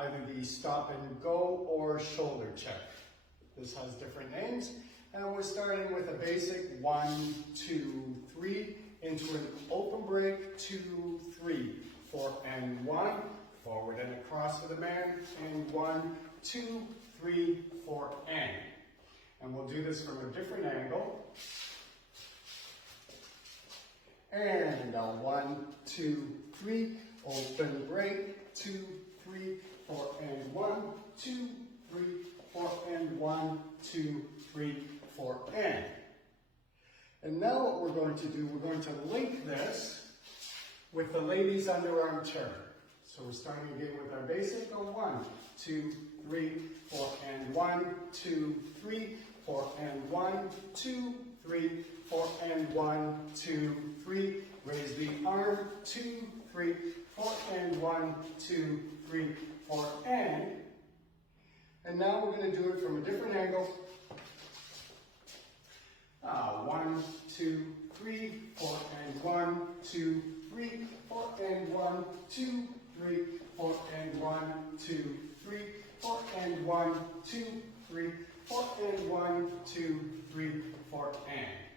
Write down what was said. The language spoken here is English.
either the stop and go or shoulder check. This has different names. And we're starting with a basic 1, 2, 3 into an open break, 2, 3, 4 and 1, forward and across for the man, and 1, 2, 3, 4 and we'll do this from a different angle. And 1, 2, 3, open break, 2, 3, 4 and 1, 2, 3, 4 and 1, 2, 3, 4 and now what we're going to do, we're going to link this with the ladies underarm turn. So we're starting again with our basic of 1, 2, 3, 4 and 1, 2, 3, 4 and 1, 2, 3, 4 and 1, 2, 3. Raise the arm, 2, 3, 4 and 1, 2, 3, 4 and now we're going to do it from a different angle. 1, 2, 3, 4 and 1, 2, 3, 4 and 1, 2, 3, 4 and 1, 2, 3, 4 and 1, 2, 3, 4 and 1, 2, 3, 4 and.